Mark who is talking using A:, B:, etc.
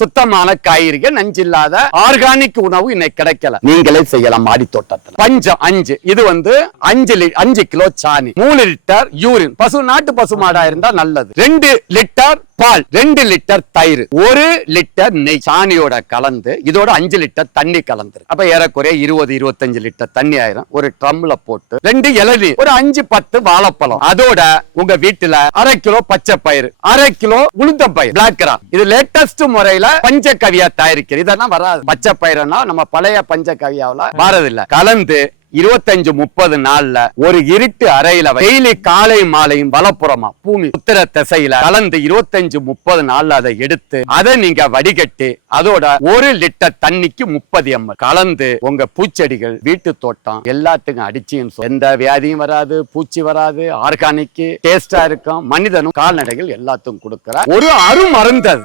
A: சுத்தமான காய்கறிகள் நஞ்சில்லாத ஆர்கானிக் உணவு இன்னைக்கு கிடைக்கல. நீங்களே செய்யலாம் மாடி தோட்டத்துல பஞ்சம் அஞ்சு. இது வந்து அஞ்சு அஞ்சு கிலோ சாணி. மூணு லிட்டர் யூரின் பசு நாட்டு பசு மாடா இருந்தா நல்லது. ரெண்டு லிட்டர் பால் ரெண்டு லிட்டர் தயிர் ஒரு லிட்டர் நெய் சாணியோட கலந்து இதோட அஞ்சு லிட்டர் தண்ணி கலந்துரு அப்ப ஏறக்குறைய இருபது இருபத்தஞ்சு லிட்டர் தண்ணி ஆயிரும். ஒரு ட்ரம்ல போட்டு ரெண்டு இளநீ ஒரு அஞ்சு பத்து வாழைப்பழம். அதோட உங்க வீட்டுல அரை கிலோ பச்சை பயிறு அரை கிலோ உளுந்த பயிர் பிளாக் கிராம் இது லேட்டஸ்ட் முறையில பஞ்சகவியா தயாரிக்கிறது. இதெல்லாம் வராது. பச்சை பயிறுனா நம்ம பழைய பஞ்ச பஞ்சகவியாவுல வரதில்ல கலந்து இருபத்தஞ்சு முப்பது நாள்ல ஒரு இருட்டு அறையில டெய்லி காலை மாலையும் வலப்புறமா பூமி உத்தர திசையில கலந்து இருபத்தஞ்சு முப்பது நாள்ல அதை எடுத்து அதை நீங்க வடிகட்டி அதோட ஒரு லிட்டர் தண்ணிக்கு முப்பது எம்எல் கலந்து உங்க பூச்செடிகள் வீட்டு தோட்டம் எல்லாத்துக்கும் அடிச்சியும் எந்த வியாதியும் வராது பூச்சி வராது ஆர்கானிக் டேஸ்டா இருக்கும் மனிதனும் கால்நடைகள் எல்லாத்துக்கும் கொடுக்கிறார் ஒரு அருமருந்து அது